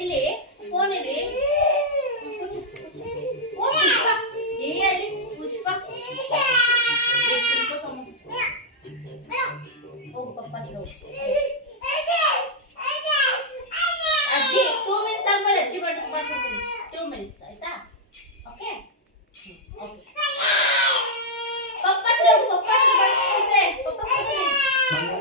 ಇಲ್ಲಿ ಫೋನ್ ಇಲ್ಲಿ ಪುಷ್ಪ ಹೋಗು ಪಪ್ಪ ಅಜ್ಜಿ 2 ಮಿನಿಟ್ಸ್ ಆದ್ಮೇಲೆ ಅಜ್ಜಿ ಮಾಡ್ಕೊಡ್ತೀನಿ 2 ಮಿನಿಟ್ಸ್ ಆಯ್ತಾ ಓಕೆ ಓಕೆ ಪಪ್ಪ ಮಾಡ್ಕೊಡ್ತೆ ಪಪ್ಪ